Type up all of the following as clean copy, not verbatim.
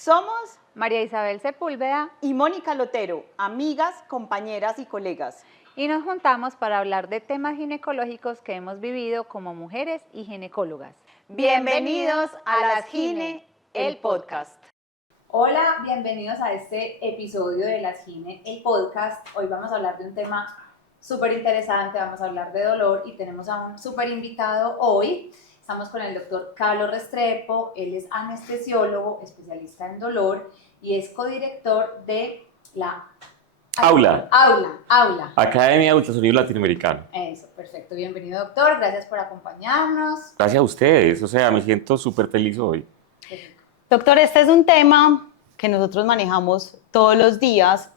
Somos María Isabel Sepúlveda y Mónica Lotero, amigas, compañeras y colegas. y nos juntamos para hablar de temas ginecológicos que hemos vivido como mujeres y ginecólogas. Bienvenidos a Las Gine, el podcast. Hola, bienvenidos a este episodio de Las Gine, el podcast. Hoy vamos a hablar de un tema súper interesante, vamos a hablar de dolor y tenemos a un súper invitado hoy. Estamos con el doctor Carlos Restrepo, él es anestesiólogo, especialista en dolor y es codirector de la Aula. Academia de Ultrasonido Latinoamericano. Eso, perfecto. Bienvenido, doctor. Gracias por acompañarnos. Gracias a ustedes, me siento súper feliz hoy. Doctor, este es un tema que nosotros manejamos todos los días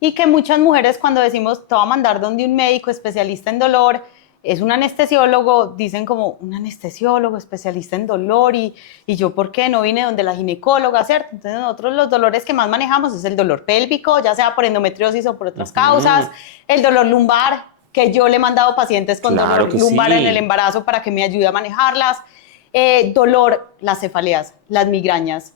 y que muchas mujeres cuando decimos te voy a mandar donde un médico especialista en dolor, es un anestesiólogo, dicen como un anestesiólogo especialista en dolor y yo ¿por qué no vine donde la ginecóloga, cierto? Entonces nosotros los dolores que más manejamos es el dolor pélvico, ya sea por endometriosis o por otras causas, el dolor lumbar, que yo le he mandado pacientes con dolor lumbar en el embarazo para que me ayude a manejarlas, dolor, las cefaleas, las migrañas,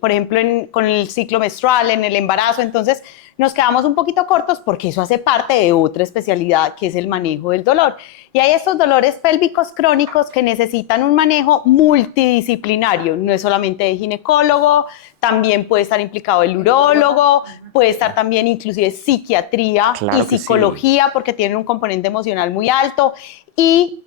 por ejemplo, con el ciclo menstrual, en el embarazo. Entonces nos quedamos un poquito cortos porque eso hace parte de otra especialidad que es el manejo del dolor. Y hay estos dolores pélvicos crónicos que necesitan un manejo multidisciplinario, no es solamente de ginecólogo, también puede estar implicado el urólogo, puede estar también inclusive psiquiatría y psicología, porque tienen un componente emocional muy alto y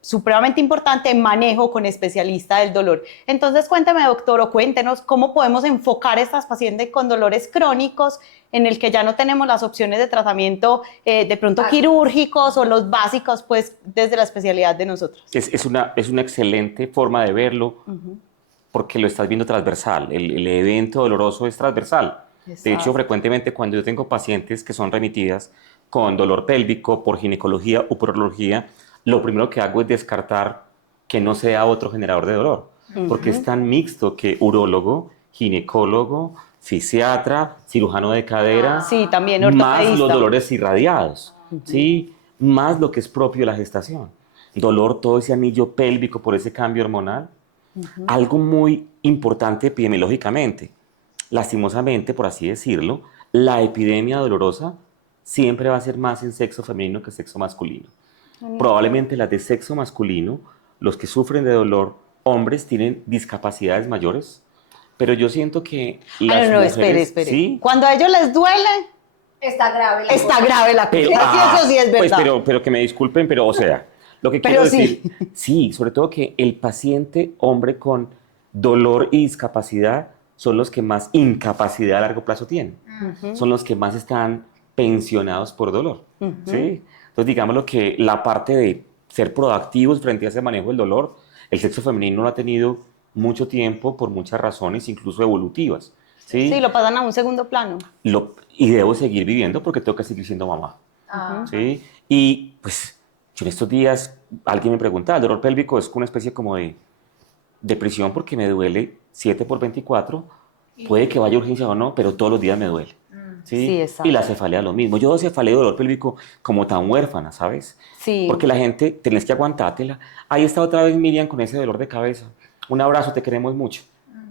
supremamente importante, manejo con especialista del dolor. Entonces, cuénteme, doctor, o cuéntenos cómo podemos enfocar a estas pacientes con dolores crónicos en el que ya no tenemos las opciones de tratamiento de pronto quirúrgicos o los básicos, pues, desde la especialidad de nosotros. Es una excelente forma de verlo, porque lo estás viendo transversal. El evento doloroso es transversal. Exacto. De hecho, frecuentemente cuando yo tengo pacientes que son remitidas con dolor pélvico por ginecología u por urología, lo primero que hago es descartar que no sea otro generador de dolor, porque es tan mixto que urólogo, ginecólogo, fisiatra, cirujano de cadera, sí, también ortopedista, más los dolores irradiados, ¿sí? Más lo que es propio de la gestación. Dolor, todo ese anillo pélvico por ese cambio hormonal. Algo muy importante epidemiológicamente, lastimosamente, por así decirlo, la epidemia dolorosa siempre va a ser más en sexo femenino que sexo masculino. Probablemente las de sexo masculino, los que sufren de dolor, hombres, tienen discapacidades mayores, pero yo siento que las mujeres, espere. ¿sí? Cuando a ellos les duele, está grave la pero, eso sí es verdad. Pues, pero que me disculpen, pero o sea, lo que quiero decir, sí, sobre todo que el paciente hombre con dolor y discapacidad son los que más incapacidad a largo plazo tienen, son los que más están pensionados por dolor, ¿sí? Entonces, digámoslo que la parte de ser proactivos frente a ese manejo del dolor, el sexo femenino no ha tenido mucho tiempo por muchas razones, incluso evolutivas. Sí, lo pasan a un segundo plano. Y debo seguir viviendo porque tengo que seguir siendo mamá. ¿Sí? Y pues yo en estos días, alguien me preguntaba, el dolor pélvico es una especie como de depresión porque me duele 7/24, puede que vaya a urgencia o no, pero todos los días me duele. ¿Sí? Y la cefalea lo mismo. Yo cefaleo dolor pélvico como tan huérfana, ¿sabes? Sí. Porque la gente, tenés que aguantártela. Ahí está otra vez Miriam con ese dolor de cabeza. Un abrazo, te queremos mucho.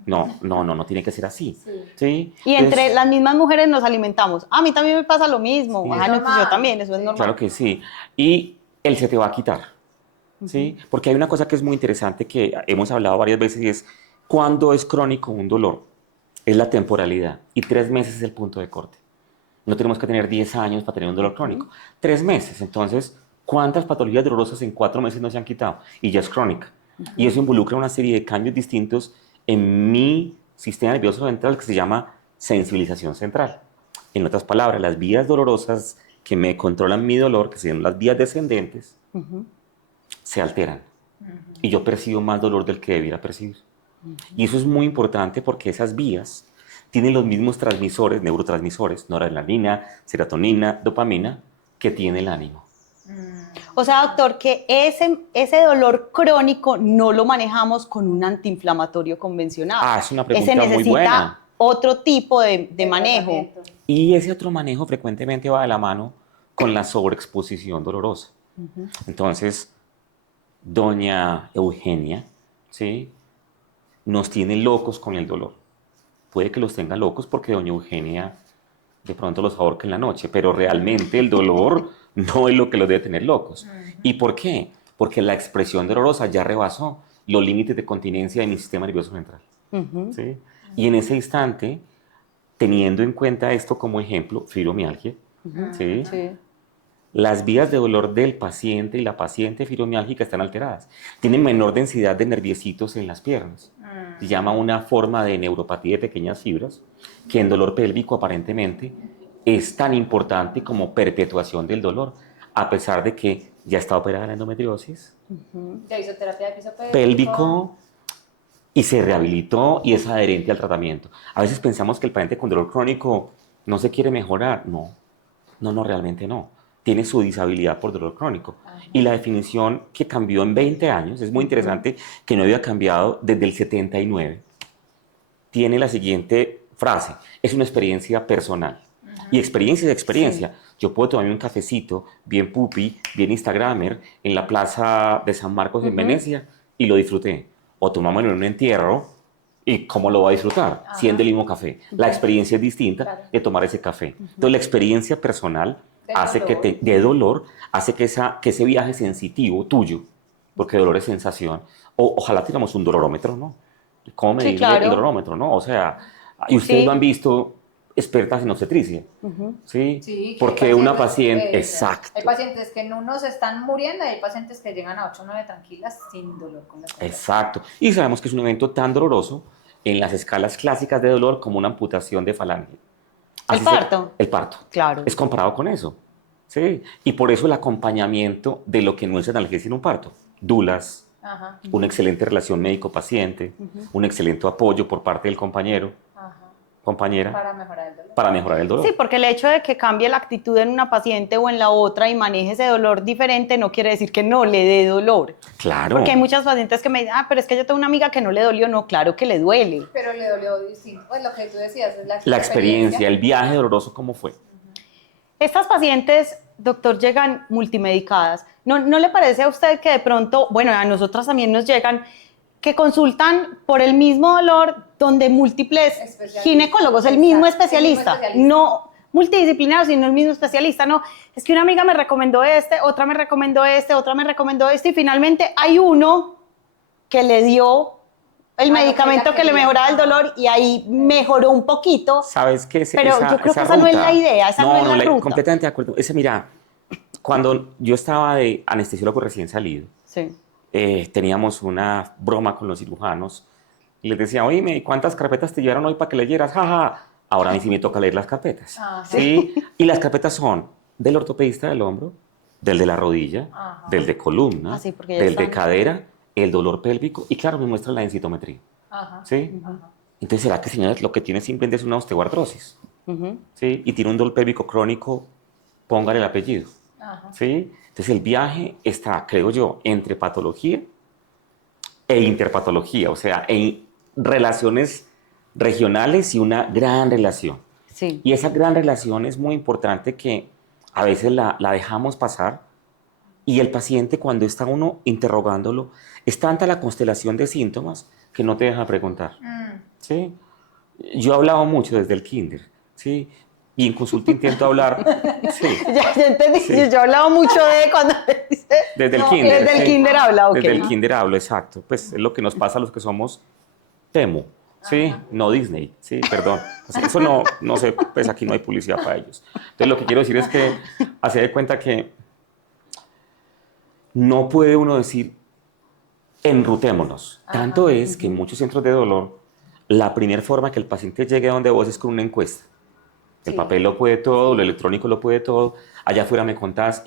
No tiene que ser así. ¿Sí? Y entre las mismas mujeres nos alimentamos. A mí también me pasa lo mismo. Sí. No, pues yo también, eso es normal. Claro que sí. Y él se te va a quitar. ¿Sí? Porque hay una cosa que es muy interesante que hemos hablado varias veces y es cuando es crónico un dolor. Es la temporalidad. Y 3 meses es el punto de corte. No tenemos que tener 10 años para tener un dolor crónico. 3 meses. Entonces, ¿cuántas patologías dolorosas en 4 meses no se han quitado? Y ya es crónica. Y eso involucra una serie de cambios distintos en mi sistema nervioso central que se llama sensibilización central. En otras palabras, las vías dolorosas que me controlan mi dolor, que son las vías descendentes, se alteran. Y yo percibo más dolor del que debiera percibir. Y eso es muy importante porque esas vías tienen los mismos transmisores, neurotransmisores, noradrenalina, serotonina, dopamina, que tiene el ánimo. O sea, doctor, que ese dolor crónico no lo manejamos con un antiinflamatorio convencional. Es una pregunta muy buena. Necesita otro tipo de manejo. Y ese otro manejo frecuentemente va de la mano con la sobreexposición dolorosa. Entonces, doña Eugenia, ¿sí?, nos tiene locos con el dolor. puede que los tenga locos porque doña Eugenia de pronto los ahorca en la noche, pero realmente el dolor no es lo que los debe tener locos. ¿Y por qué? Porque la expresión dolorosa ya rebasó los límites de continencia de mi sistema nervioso central. ¿Sí? Y en ese instante, teniendo en cuenta esto como ejemplo, fibromialgia, ¿sí? Sí. Las vías de dolor del paciente y la paciente fibromiálgica están alteradas. Tienen menor densidad de nerviecitos en las piernas. Se llama una forma de neuropatía de pequeñas fibras, que en dolor pélvico aparentemente es tan importante como perpetuación del dolor, a pesar de que ya está operada la endometriosis, Ya hizo terapia de piso pélvico, y se rehabilitó y es adherente al tratamiento. A veces pensamos que el paciente con dolor crónico no se quiere mejorar. No, no, realmente no. Tiene su disabilidad por dolor crónico. Y la definición que cambió en 20 años, es muy interesante que no había cambiado desde el 79, tiene la siguiente frase: es una experiencia personal. Y experiencia es experiencia. Yo puedo tomarme un cafecito, bien pupi, bien instagramer, en la plaza de San Marcos en Venecia y lo disfruté. O tomámoslo en un entierro y cómo lo va a disfrutar, siendo el mismo café. La experiencia es distinta de tomar ese café. Entonces la experiencia personal hace que de dolor, hace que ese viaje sensitivo tuyo, porque dolor es sensación, ojalá tuviéramos un dolorómetro, ¿no? ¿Cómo Sí, medirle claro. el dolorómetro, no? O sea, y ustedes lo han visto, expertas en obstetricia, ¿sí? Sí, que Porque hay una pacientes, paciente, exacto, hay pacientes que en uno se están muriendo y hay pacientes que llegan a 8 o 9 tranquilas sin dolor con las cosas. exacto. Y sabemos que es un evento tan doloroso en las escalas clásicas de dolor como una amputación de falange. ¿El parto? El parto. Claro. Es comparado con eso, ¿sí? Y por eso el acompañamiento de lo que no es analgesia en un parto. Dulas, Ajá, una excelente relación médico-paciente, un excelente apoyo por parte del compañero, ajá. compañera, Para mejorar el dolor. para mejorar el dolor. Sí, porque el hecho de que cambie la actitud en una paciente o en la otra y maneje ese dolor diferente no quiere decir que no le dé dolor. Claro. Porque hay muchas pacientes que me dicen, pero es que yo tengo una amiga que no le dolió. No, claro que le duele. Pero le dolió distinto. Pues lo que tú decías es La experiencia, el viaje doloroso, ¿cómo fue? Estas pacientes, doctor, llegan multimedicadas. ¿No le parece a usted que de pronto, bueno, a nosotras también nos llegan, que consultan por el mismo dolor donde múltiples ginecólogos, el mismo especialista, no multidisciplinario, sino el mismo especialista? No, es que una amiga me recomendó otra me recomendó otra me recomendó y finalmente hay uno que le dio el medicamento que le mejoraba el dolor y ahí mejoró un poquito. ¿Sabes qué? Pero yo creo que esa no es la idea, esa no es la ruta. Completamente de acuerdo. Mira, cuando yo estaba de anestesiólogo recién salido, Sí. Teníamos una broma con los cirujanos y les decía, oye, ¿cuántas carpetas te llevaron hoy para que leyeras? Jaja. Ahora a mí sí me toca leer las carpetas. ¿Sí? Y las carpetas son del ortopedista del hombro, del de la rodilla, del de columna, del de cadera, el dolor pélvico y claro, me muestra la densitometría. ¿Sí? Entonces, ¿será que, señores, lo que tiene simplemente es una osteoartrosis? ¿Sí? Y tiene un dolor pélvico crónico, póngale el apellido. ¿Sí? Entonces, el viaje está, creo yo, entre patología e interpatología, o sea, en relaciones regionales y una gran relación. Sí. Y esa gran relación es muy importante que a veces la dejamos pasar y el paciente, cuando está uno interrogándolo, es tanta la constelación de síntomas que no te deja preguntar. ¿Sí? Yo he hablado mucho desde el kinder, ¿sí? Y en consulta intento hablar. Sí. Ya entendí. Sí. Yo he hablado mucho de cuando dice. Desde el kinder. Desde el kinder habla, ok. Desde el kinder hablo, exacto. Pues es lo que nos pasa a los que somos Temu, ¿sí? No Disney, sí, perdón. O sea, eso no sé, pues aquí no hay publicidad para ellos. Entonces lo que quiero decir es que hace de cuenta que no puede uno decir enrutémonos. Tanto es que en muchos centros de dolor, la primera forma que el paciente llegue a donde vos es con una encuesta. El papel lo puede todo, lo electrónico lo puede todo. Allá afuera me contás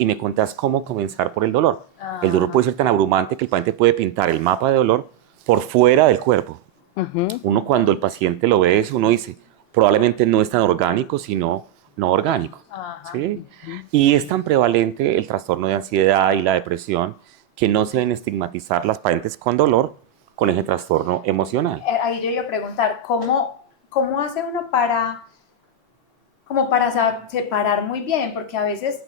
cómo comenzar por el dolor. El dolor puede ser tan abrumante que el paciente puede pintar el mapa de dolor por fuera del cuerpo. Uno cuando el paciente lo ve eso, uno dice, probablemente no es tan orgánico, sino no orgánico. ¿Sí? Y es tan prevalente el trastorno de ansiedad y la depresión que no se deben estigmatizar las pacientes con dolor con ese trastorno emocional. Ahí yo iba a preguntar, ¿cómo hace uno para separar muy bien? Porque a veces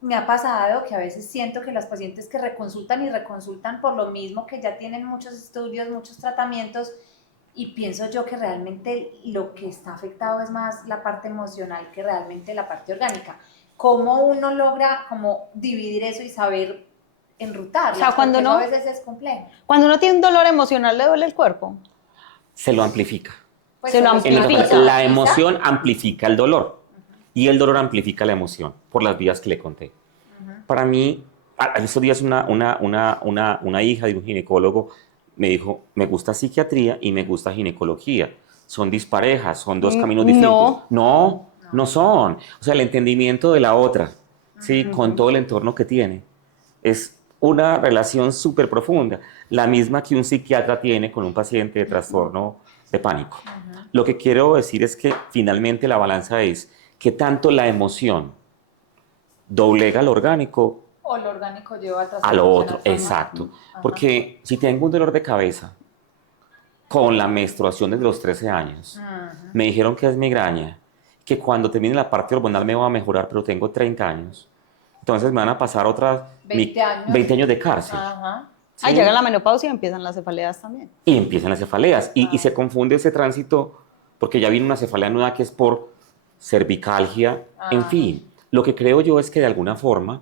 me ha pasado que a veces siento que las pacientes que reconsultan y reconsultan por lo mismo, que ya tienen muchos estudios, muchos tratamientos, Y pienso yo que realmente lo que está afectado es más la parte emocional que realmente la parte orgánica. ¿Cómo uno logra como dividir eso y saber enrutarlas? O sea, cuando Porque eso no- a veces es complejo. Cuando uno tiene un dolor emocional, ¿le duele el cuerpo? Se lo amplifica. Pues Se lo se En otras amplifica. palabras, la emoción amplifica el dolor y el dolor amplifica la emoción por las vías que le conté. Para mí, estos días una hija de un ginecólogo me dijo, me gusta psiquiatría y me gusta ginecología. Son disparejas, son dos caminos distintos. No son. O sea, el entendimiento de la otra, ¿sí? Con todo el entorno que tiene, es una relación súper profunda, la misma que un psiquiatra tiene con un paciente de trastorno de pánico. Lo que quiero decir es que finalmente la balanza es que tanto la emoción doblega lo orgánico O lo orgánico lleva a a lo otro, transformación. exacto. Porque si tengo un dolor de cabeza con la menstruación desde los 13 años, me dijeron que es migraña, que cuando termine la parte hormonal me va a mejorar, pero tengo 30 años, entonces me van a pasar otras 20 años. 20 años de cárcel. Ajá. ¿sí? Ahí llega la menopausia y empiezan las cefaleas también. Y empiezan las cefaleas. Y se confunde ese tránsito porque ya viene una cefalea nueva que es por cervicalgia. En fin, lo que creo yo es que de alguna forma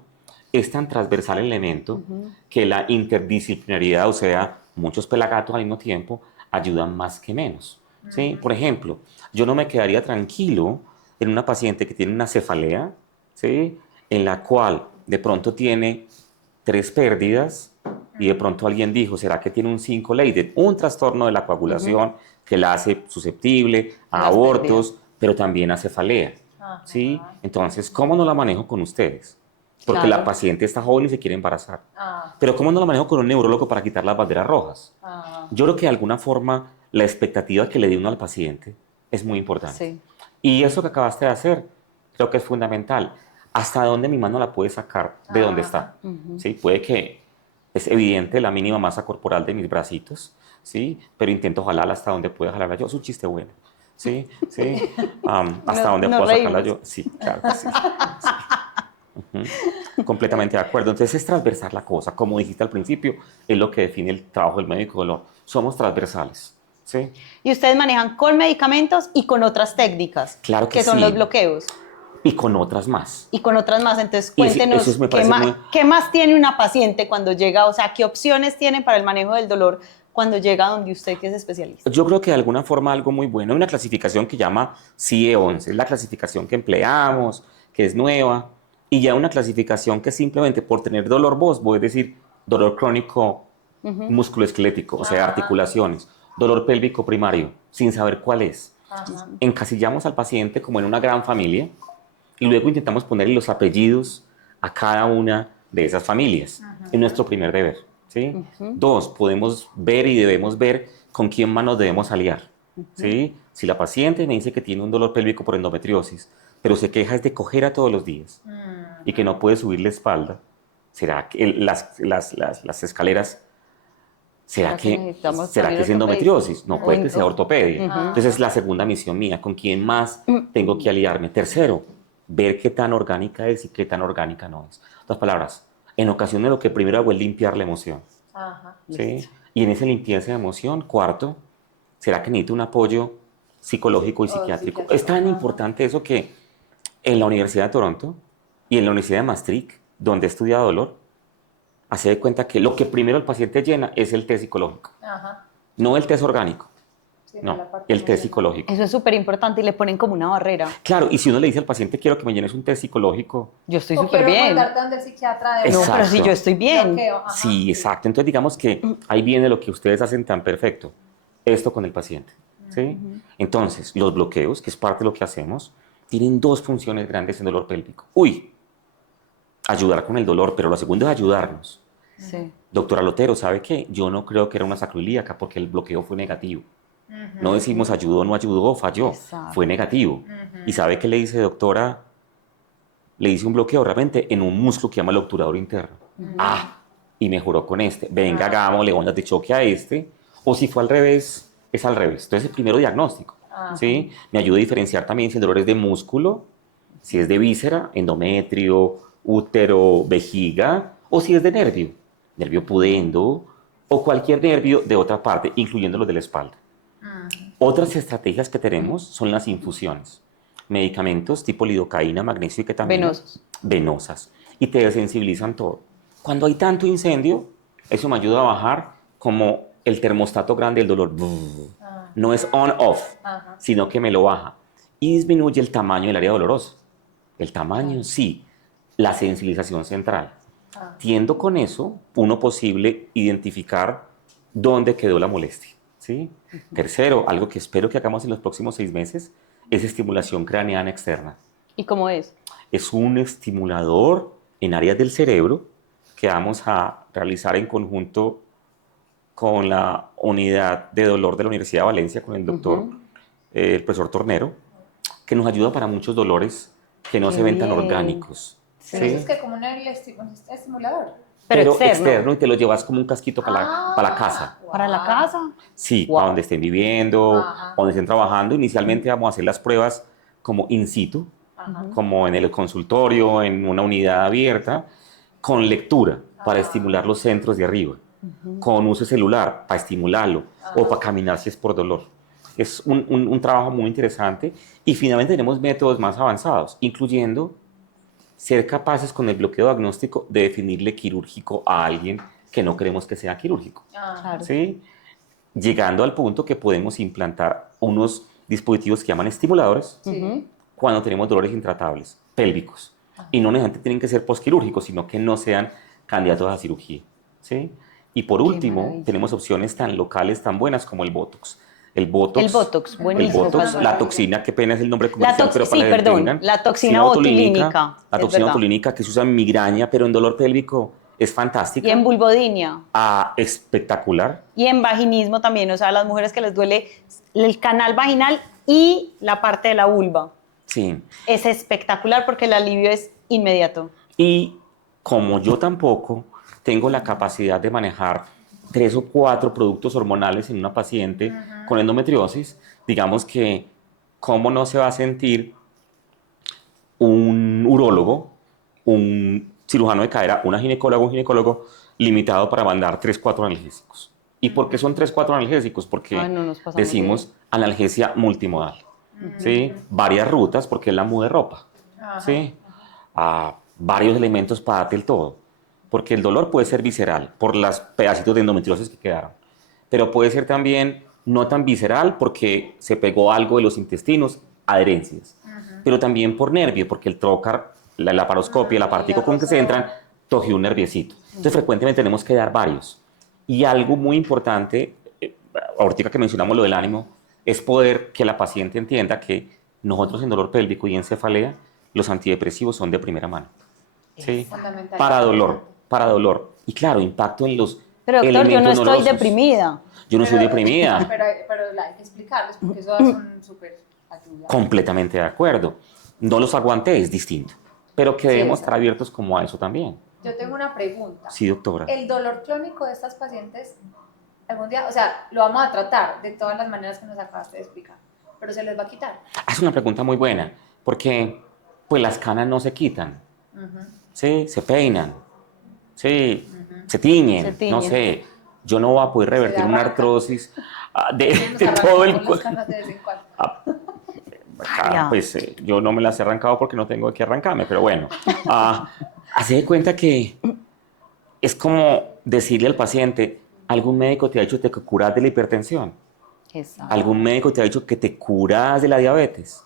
es tan transversal el elemento que la interdisciplinariedad, o sea, muchos pelagatos al mismo tiempo, ayudan más que menos. ¿sí? Por ejemplo, yo no me quedaría tranquilo en una paciente que tiene una cefalea, ¿sí? en la cual de pronto tiene 3 pérdidas y de pronto alguien dijo, ¿será que tiene un 5 Leiden? Un trastorno de la coagulación que la hace susceptible a Las abortos, pérdidas. pero también a cefalea. ¿sí? Entonces, ¿cómo no la manejo con ustedes? Porque Claro. la paciente está joven y se quiere embarazar. Pero ¿cómo no la manejo con un neurólogo para quitar las banderas rojas? Yo creo que de alguna forma la expectativa que le dé uno al paciente es muy importante. Sí. Y eso que acabaste de hacer, creo que es fundamental. ¿Hasta dónde mi mano la puede sacar de dónde está? ¿Sí? Puede que es evidente la mínima masa corporal de mis bracitos, ¿sí? Pero intento jalarla hasta donde pueda jalarla yo. Es un chiste bueno. ¿Sí? ¿Sí? Hasta donde nos pueda sacarla reímos. yo. Sí, claro que sí. Completamente de acuerdo. Entonces es transversal la cosa. Como dijiste al principio, es lo que define el trabajo del médico del dolor. Somos transversales. ¿sí? Y ustedes manejan con medicamentos y con otras técnicas. Claro que son sí. los bloqueos. Y con otras más. Y con otras más. Entonces, Y eso cuéntenos, me ¿qué parece más, muy- qué más tiene una paciente cuando llega? O sea, ¿qué opciones tiene para el manejo del dolor cuando llega donde usted, que es especialista? Yo creo que de alguna forma algo muy bueno. Hay una clasificación que llama CIE-11. Es la clasificación que empleamos, que es nueva. Y ya una clasificación que simplemente por tener dolor voy a decir dolor crónico musculoesquelético, o sea, articulaciones, dolor pélvico primario, sin saber cuál es. Encasillamos al paciente como en una gran familia y luego intentamos ponerle los apellidos a cada una de esas familias. Es nuestro primer deber. ¿sí? 2, podemos ver y debemos ver con quién más nos debemos aliar. ¿sí? Si la paciente me dice que tiene un dolor pélvico por endometriosis, pero se queja es de cojera todos los días y que no puede subir la espalda, ¿será que las escaleras, ¿Será que necesitamos será salir que es ortopédico? endometriosis? No puede que sea ortopedia. Entonces es la segunda misión mía, ¿con quién más tengo que aliarme? Tercero, ver qué tan orgánica es y qué tan orgánica no es. En otras palabras, en ocasiones lo que primero hago es limpiar la emoción. ¿sí? Y en esa limpieza de emoción, cuarto, ¿será que necesito un apoyo psicológico y psiquiátrico? Es tan importante eso que en la Universidad de Toronto y en la Universidad de Maastricht, donde he estudiado dolor, hace de cuenta que lo que primero el paciente llena es el test psicológico, no el test orgánico, no, el test psicológico. Eso es súper importante y le ponen como una barrera. Claro, y si uno le dice al paciente, quiero que me llenes un test psicológico, Yo estoy O súper quiero bien. mandarte donde el psiquiatra de No, pero si Exacto. yo estoy bien. bloqueo. sí, exacto. Entonces digamos que ahí viene lo que ustedes hacen tan perfecto, esto con el paciente. ¿sí? Entonces, los bloqueos, que es parte de lo que hacemos, tienen 2 funciones grandes en dolor pélvico. Ayudar con el dolor, pero lo segundo es ayudarnos. Sí. Doctora Lotero, ¿sabe qué? Yo no creo que era una sacroilíaca porque el bloqueo fue negativo. No decimos ayudó, no ayudó, falló. Exacto. Fue negativo. ¿Y sabe qué le dice, doctora? Le hice un bloqueo realmente en un músculo que llama el obturador interno. Y mejoró con este. Venga, hagámosle ondas de choque a este. O si fue al revés, es al revés. Entonces, el primero diagnóstico. ¿sí? Me ayuda a diferenciar también si el dolor es de músculo, si es de víscera, endometrio, útero, vejiga, o si es de nervio pudendo, o cualquier nervio de otra parte, incluyendo los de la espalda. Otras estrategias que tenemos son las infusiones. Medicamentos tipo lidocaína, magnesio y ketamina. Venosos. Venosas. Y te desensibilizan todo. Cuando hay tanto incendio, eso me ayuda a bajar como el termostato grande del dolor. No es on-off, sino que me lo baja. Y disminuye el tamaño del área dolorosa. El tamaño, sí. La sensibilización central. Tiendo con eso, uno posible identificar dónde quedó la molestia. ¿Sí? Tercero, algo que espero que hagamos en los próximos 6 meses, es estimulación craneana externa. ¿Y cómo es? Es un estimulador en áreas del cerebro que vamos a realizar en conjunto con la unidad de dolor de la Universidad de Valencia, con el doctor, el profesor Tornero, que nos ayuda para muchos dolores que no Qué se ven tan bien. orgánicos. Pero ¿sí? eso es que como un estimulador. Pero Pero externo. y te lo llevas como un casquito para la casa. ¿Para la casa? Sí, Wow. para donde estén viviendo, Ajá. donde estén trabajando. Inicialmente vamos a hacer las pruebas como in situ, como en el consultorio, en una unidad abierta, con lectura para estimular los centros de arriba, con uso celular para estimularlo o para caminar si es por dolor. Es un trabajo muy interesante y finalmente tenemos métodos más avanzados, incluyendo ser capaces con el bloqueo diagnóstico de definirle quirúrgico a alguien que no queremos que sea quirúrgico. Claro. ¿Sí? Llegando al punto que podemos implantar unos dispositivos que llaman estimuladores Sí. cuando tenemos dolores intratables, pélvicos. Y no necesariamente tienen que ser posquirúrgicos, sino que no sean candidatos a cirugía. ¿Sí? Y por último, maravilla. tenemos opciones tan locales, tan buenas como el Botox. El Botox, El Botox, buenísimo. el Botox, para- la toxina, qué pena es el nombre comercial, pero para sí, la que perdón, tengan, la toxina botulínica, la es toxina verdad. botulínica que se usa en migraña, pero en dolor pélvico es fantástica. Y en vulvodinia. Espectacular. Y en vaginismo también, o sea, a las mujeres que les duele el canal vaginal y la parte de la vulva. Sí. Es espectacular porque el alivio es inmediato. Y como yo tampoco tengo la capacidad de manejar 3 o 4 productos hormonales en una paciente con endometriosis, digamos que cómo no se va a sentir un urólogo, un cirujano de cadera, un ginecólogo limitado para mandar 3 4 analgésicos. ¿Y por qué son 3 4 analgésicos? Porque Ay, no nos pasamos decimos analgesia multimodal. ¿Sí? Varias rutas, porque es la muda de ropa. ¿Sí? Varios elementos para darte el todo. Porque el dolor puede ser visceral por los pedacitos de endometriosis que quedaron. Pero puede ser también no tan visceral porque se pegó algo de los intestinos, adherencias. Pero también por nervio, porque el trocar, la laparoscopia, la partícula con que se entran, togió un nerviecito. Entonces frecuentemente tenemos que dar varios. Y algo muy importante, ahorita que mencionamos lo del ánimo, es poder que la paciente entienda que nosotros en dolor pélvico y en cefalea, los antidepresivos son de primera mano. ¿Sí? Fundamental. Para dolor. Y claro, impacto en los Pero doctor, yo no elementos estoy dolorosos. deprimida. Yo no soy deprimida. Pero hay que explicarles porque eso es un súper ayuda. Completamente de acuerdo. No los aguanté, es distinto. Pero que debemos exacto. estar abiertos como a eso también. Yo tengo una pregunta. Sí, doctora. El dolor crónico de estas pacientes, algún día, o sea, lo vamos a tratar de todas las maneras que nos acabaste de explicar, pero se les va a quitar. Es una pregunta muy buena, porque pues las canas no se quitan. ¿Sí? Se peinan. ¿Sí? Se tiñen. Se tiñen. No sé. Yo no voy a poder revertir una arrancan. artrosis de Nos todo el arrancamos las cuerpo. canas de vez en cuando. Pues yo no me las he arrancado porque no tengo que arrancarme, pero bueno. Hace de cuenta que es como decirle al paciente, ¿algún médico te ha dicho que te curas de la hipertensión? Exacto. ¿Algún médico te ha dicho que te curas de la diabetes?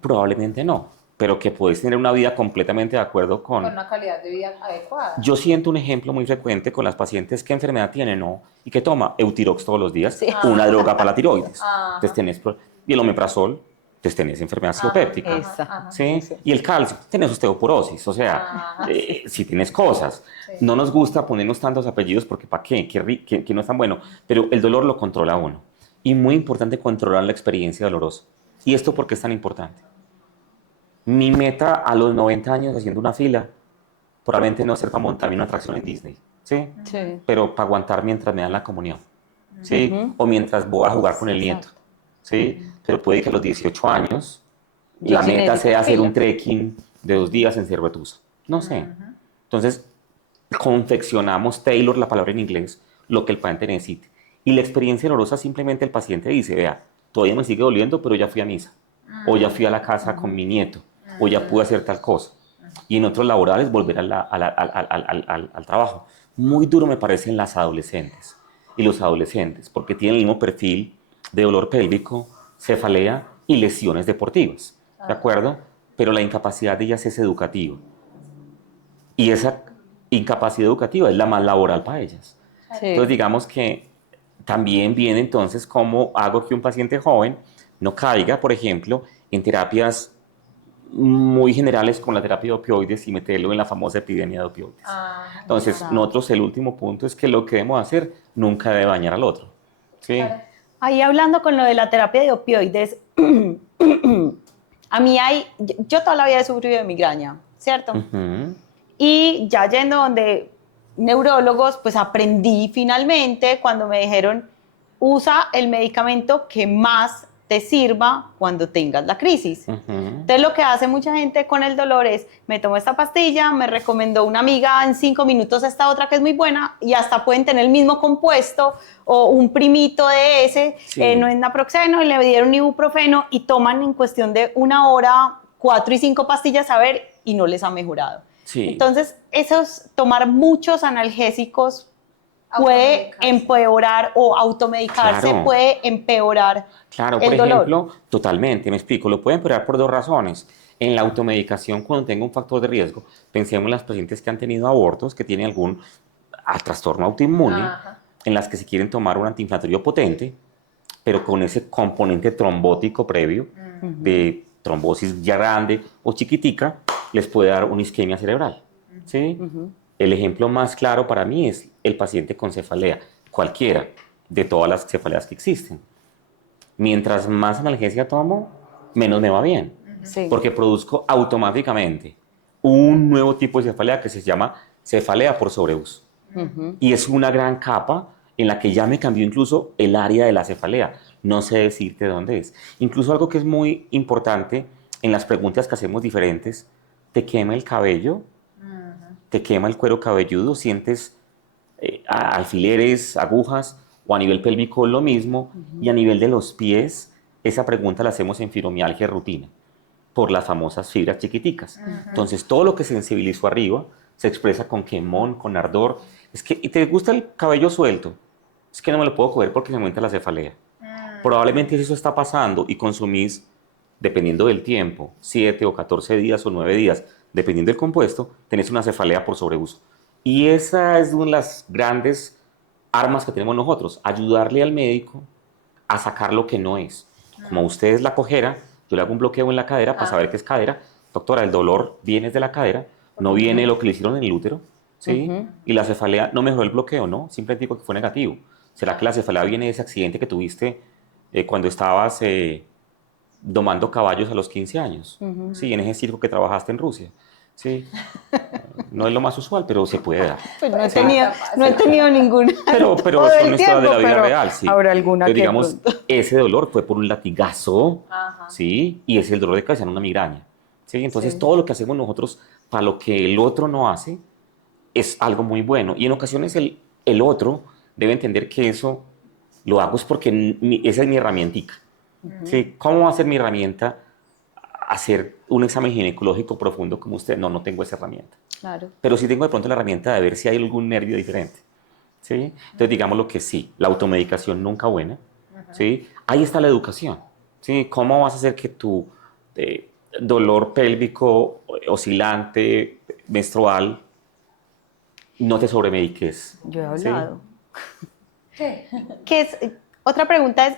Probablemente no, pero que puedes tener una vida completamente de acuerdo Con con... una calidad de vida adecuada. Yo siento un ejemplo muy frecuente con las pacientes qué enfermedad tienen, ¿no? Y que toma Eutirox todos los días, Sí. una droga para la tiroides. Ajá. Entonces tenés, y el omeprazol, entonces tenés enfermedad citopéptica. Esa. ¿Sí? Y el calcio, tenés osteoporosis, o sea, Ajá. si tienes cosas. Sí. No nos gusta ponernos tantos apellidos porque ¿para qué? Que no es tan bueno. Pero el dolor lo controla uno. Y muy importante controlar la experiencia dolorosa. ¿Y esto por qué es tan importante? Mi meta a los 90 años haciendo una fila, probablemente no ser para montarme una atracción en Disney, ¿sí? Sí. Pero para aguantar mientras me dan la comunión, ¿sí? O mientras voy a jugar con el nieto, ¿sí? Pero puede que a los 18 años Yo la sí meta necesito sea hacer fila. un trekking de 2 días en Cervetusa. No sé. Entonces, confeccionamos, tailor la palabra en inglés, lo que el paciente necesite. Y la experiencia dolorosa simplemente el paciente dice, vea, todavía me sigue doliendo, pero ya fui a misa, o ya fui a la casa con mi nieto, o ya pude hacer tal cosa. Y en otros laborales volver al trabajo. Muy duro me parecen las adolescentes y los adolescentes, porque tienen el mismo perfil de dolor pélvico, cefalea y lesiones deportivas, ¿de acuerdo? Pero la incapacidad de ellas es educativa. Y esa incapacidad educativa es la más laboral para ellas. Sí. Entonces, digamos que también viene entonces cómo hago que un paciente joven no caiga, por ejemplo, en terapias muy generales con la terapia de opioides y meterlo en la famosa epidemia de opioides. Entonces, exacto. nosotros el último punto es que lo que debemos hacer nunca debe dañar al otro. ¿Sí? Claro. Ahí hablando con lo de la terapia de opioides, a mí yo toda la vida he sufrido de migraña, ¿cierto? Ujú. Y ya yendo donde neurólogos, pues aprendí finalmente cuando me dijeron, usa el medicamento que más te sirva cuando tengas la crisis. Ujú. Entonces lo que hace mucha gente con el dolor es, me tomo esta pastilla, me recomendó una amiga en 5 minutos esta otra que es muy buena y hasta pueden tener el mismo compuesto o un primito de ese, Sí. no es naproxeno y le dieron ibuprofeno y toman en cuestión de 1 hora 4 y 5 pastillas a ver y no les ha mejorado. Sí. Entonces, tomar muchos analgésicos puede Automedicarse. empeorar o automedicarse Claro. puede empeorar Claro, el por dolor. ejemplo, totalmente, me explico, lo pueden empeorar por 2 razones. En la automedicación, cuando tenga un factor de riesgo, pensemos en las pacientes que han tenido abortos, que tienen algún trastorno autoinmune, Ajá. en las que se quieren tomar un antiinflamatorio potente, pero con ese componente trombótico previo, de trombosis ya grande o chiquitica, les puede dar una isquemia cerebral. ¿Sí? El ejemplo más claro para mí es el paciente con cefalea, cualquiera de todas las cefaleas que existen. Mientras más analgesia tomo, menos me va bien, Sí. porque produzco automáticamente un nuevo tipo de cefalea que se llama cefalea por sobreuso. Y es una gran capa en la que ya me cambió incluso el área de la cefalea. No sé decirte dónde es. Incluso algo que es muy importante en las preguntas que hacemos diferentes, ¿te quema el cabello? ¿Te quema el cuero cabelludo? ¿Sientes alfileres, agujas? O a nivel pélvico lo mismo. Y a nivel de los pies, esa pregunta la hacemos en fibromialgia rutina, por las famosas fibras chiquiticas. Entonces, todo lo que sensibilizó arriba se expresa con quemón, con ardor. Es que, ¿y te gusta el cabello suelto? Es que no me lo puedo coger porque me aumenta la cefalea. Probablemente si eso está pasando y consumís, dependiendo del tiempo, 7 o 14 días o 9 días, dependiendo del compuesto, tenés una cefalea por sobreuso. Y esa es una de las grandes armas que tenemos nosotros, ayudarle al médico a sacar lo que no es. Como usted es la cojera, yo le hago un bloqueo en la cadera para saber que es cadera. Doctora, el dolor viene de la cadera, no viene lo que le hicieron en el útero, ¿sí? Y la cefalea no mejoró el bloqueo, ¿no? Simplemente digo que fue negativo. ¿Será que la cefalea viene de ese accidente que tuviste cuando estabas domando caballos a los 15 años? Sí, en ese circo que trabajaste en Rusia. Sí. No es lo más usual, pero se puede dar. Pues no he tenido ninguna. Pero todo son el historias de la tiempo, vida pero real, sí. habrá alguna Pero que digamos, pronto. ese dolor fue por un latigazo, Ajá. ¿sí? Y es el dolor de cabeza, no una migraña, ¿sí? Entonces, Sí. todo lo que hacemos nosotros para lo que el otro no hace es algo muy bueno. Y en ocasiones el otro debe entender que eso lo hago es porque esa es mi herramientica, ¿sí? ¿Cómo va a ser mi herramienta hacer un examen ginecológico profundo como usted? No, no tengo esa herramienta. Claro. Pero sí tengo de pronto la herramienta de ver si hay algún nervio diferente, ¿sí? Entonces, digamos lo que sí, la automedicación nunca buena, ¿sí? Ahí está la educación, ¿sí? ¿Cómo vas a hacer que tu dolor pélvico oscilante, menstrual, no te sobremediques? Yo he ¿sí? hablado. ¿Qué? Otra pregunta es,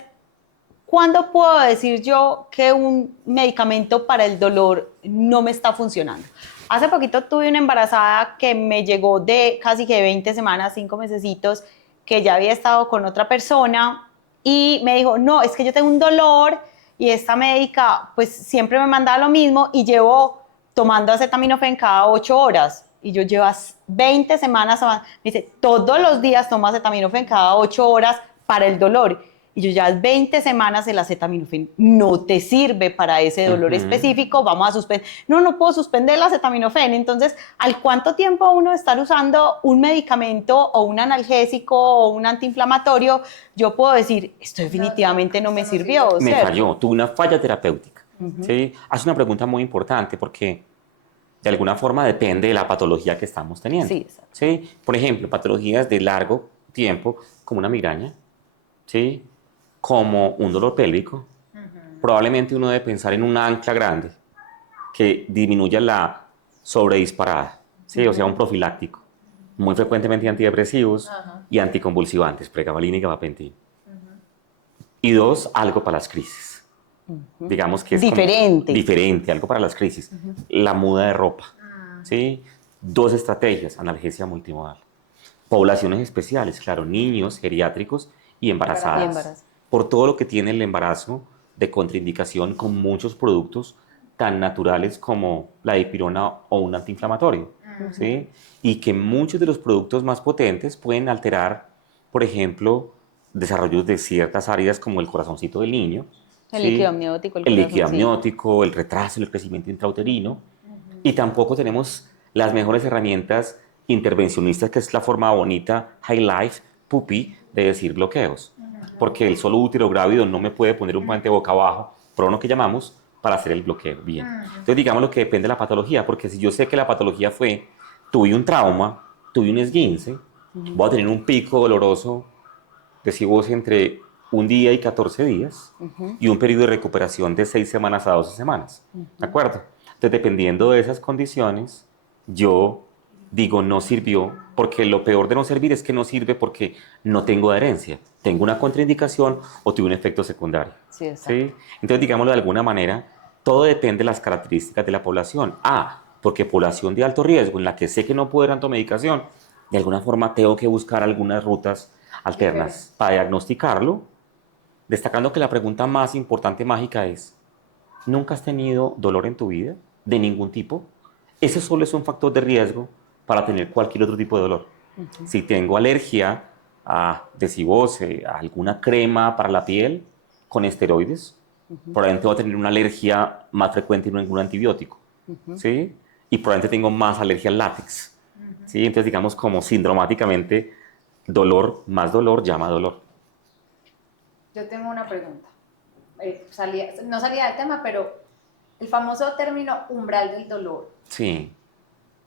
¿cuándo puedo decir yo que un medicamento para el dolor no me está funcionando? Hace poquito tuve una embarazada que me llegó de casi que 20 semanas, 5 mesecitos, que ya había estado con otra persona y me dijo, no, es que yo tengo un dolor y esta médica pues siempre me mandaba lo mismo y llevo tomando acetaminofén cada 8 horas. Y yo llevo 20 semanas, me dice, todos los días tomo acetaminofén cada 8 horas para el dolor. y yo ya 20 semanas el acetaminofén no te sirve para ese dolor específico, vamos a suspender. No puedo suspender el acetaminofén. Entonces, ¿al cuánto tiempo uno de estar usando un medicamento o un analgésico o un antiinflamatorio, yo puedo decir, esto definitivamente no me sirvió? Me ¿cierto? falló, tuve una falla terapéutica. ¿Sí? Hace una pregunta muy importante porque de alguna forma depende de la patología que estamos teniendo. Sí, exacto. ¿Sí? Por ejemplo, patologías de largo tiempo, como una migraña, ¿sí? Como un dolor pélvico. Probablemente uno debe pensar en un ancla grande que disminuya la sobredisparada, ¿sí? O sea, un profiláctico. Muy frecuentemente antidepresivos y anticonvulsivantes, pregabalina y gabapentina. Y dos, algo para las crisis. Digamos que es Diferente. diferente, algo para las crisis. La muda de ropa, ¿sí? Dos estrategias, analgesia multimodal. Poblaciones especiales, claro, niños, geriátricos y embarazadas. Y embarazo. Por todo lo que tiene el embarazo de contraindicación con muchos productos tan naturales como la dipirona o un antiinflamatorio, ¿sí? Y que muchos de los productos más potentes pueden alterar, por ejemplo, desarrollos de ciertas áreas como el corazoncito del niño, El ¿sí? líquido amniótico, el líquido corazón, amniótico, el retraso del crecimiento intrauterino, y tampoco tenemos las mejores herramientas intervencionistas, que es la forma bonita, High Life, pupi, de decir bloqueos. Porque el solo útero grávido no me puede poner un puente boca abajo, prono que llamamos, para hacer el bloqueo. Bien. Entonces, digamos lo que depende de la patología, porque si yo sé que la patología fue, tuve un trauma, tuve un esguince, voy a tener un pico doloroso, decimos entre un día y 14 días, y un periodo de recuperación de 6 semanas a 12 semanas. ¿De acuerdo? Entonces, dependiendo de esas condiciones, yo digo no sirvió, porque lo peor de no servir es que no sirve porque no tengo adherencia, tengo una contraindicación o tuve un efecto secundario. Sí, exacto. ¿Sí? Entonces, digámoslo de alguna manera, todo depende de las características de la población. Porque población de alto riesgo, en la que sé que no puedo dar tanto medicación, de alguna forma tengo que buscar algunas rutas alternas para diagnosticarlo, destacando que la pregunta más importante, mágica, es: ¿nunca has tenido dolor en tu vida? ¿De ningún tipo? Ese solo es un factor de riesgo para tener cualquier otro tipo de dolor. Si tengo alergia a decibose, a alguna crema para la piel con esteroides, probablemente voy a tener una alergia más frecuente en algún antibiótico, ¿sí? Y probablemente tengo más alergia al látex, ¿sí? Entonces, digamos, como sindromáticamente, dolor más dolor llama dolor. Yo tengo una pregunta. No salía del tema, pero el famoso término umbral del dolor. Sí.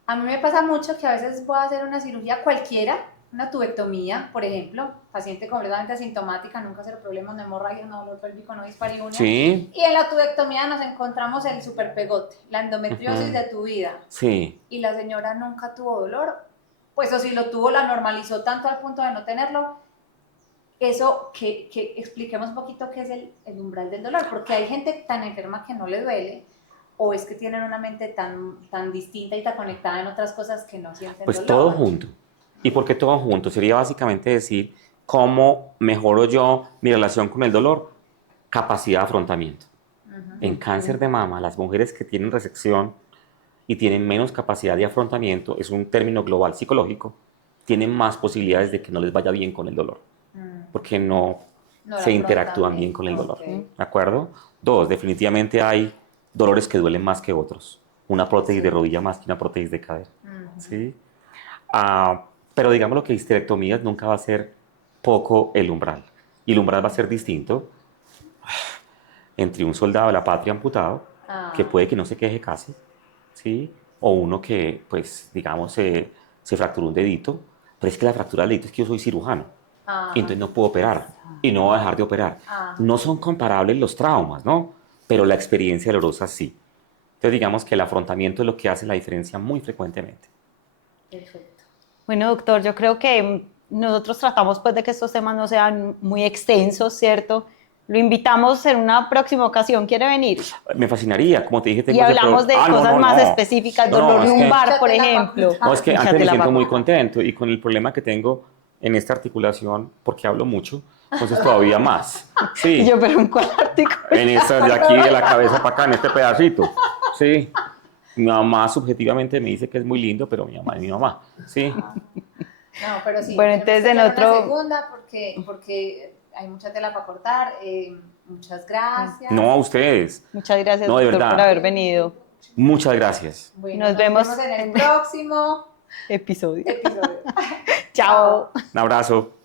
A mí me pasa mucho que a veces voy a hacer una cirugía cualquiera, una tubectomía, por ejemplo, paciente completamente asintomática, nunca cero problemas, no hemorragia, no dolor pélvico, no dispareunia. Sí. Y en la tubectomía nos encontramos el superpegote, la endometriosis de tu vida. Sí. Y la señora nunca tuvo dolor, pues o si lo tuvo la normalizó tanto al punto de no tenerlo. Eso, que expliquemos un poquito qué es el umbral del dolor, porque hay gente tan enferma que no le duele, o es que tienen una mente tan distinta y tan conectada en otras cosas que no sienten Pues dolor. todo junto. ¿Y por qué todo junto? Sería básicamente decir, ¿cómo mejoro yo mi relación con el dolor? Capacidad de afrontamiento. En cáncer de mama, las mujeres que tienen resección y tienen menos capacidad de afrontamiento, es un término global psicológico, tienen más posibilidades de que no les vaya bien con el dolor, porque no se interactúan bien con el dolor. ¿De acuerdo? Dos, definitivamente hay dolores que duelen más que otros. Una prótesis de rodilla más que una prótesis de cadera. ¿Sí? Pero digamos lo que histerectomías nunca va a ser poco el umbral. Y el umbral va a ser distinto entre un soldado de la patria amputado, que puede que no se queje casi, ¿sí? O uno que, pues, digamos, se fracturó un dedito, pero es que la fractura del dedito es que yo soy cirujano, y entonces no puedo operar, y no voy a dejar de operar. No son comparables los traumas, ¿no? Pero la experiencia dolorosa sí. Entonces, digamos que el afrontamiento es lo que hace la diferencia muy frecuentemente. Perfecto. Bueno, doctor, yo creo que nosotros tratamos pues de que estos temas no sean muy extensos, ¿cierto? Lo invitamos en una próxima ocasión. ¿Quiere venir? Me fascinaría, como te dije, tengo Y hablamos de cosas más específicas, dolor es que- lumbar, por ejemplo. No, es que antes me Échate la siento muy facultad. contento y con el problema que tengo en esta articulación, porque hablo mucho, entonces todavía más. Sí. Y yo, pero ¿en cuál artículo? En esta de aquí, de la cabeza para acá, en este pedacito. Sí. Mi mamá subjetivamente me dice que es muy lindo, pero mi mamá es mi mamá. Sí. No, pero sí. Bueno, entonces tenemos que en hacer una otro- segunda porque hay mucha tela para cortar. Muchas gracias. No, a ustedes. Muchas gracias, No, de doctor, verdad. por haber venido. Muchas gracias. Bueno, Nos vemos en el próximo episodio. episodio. Chao. Un abrazo.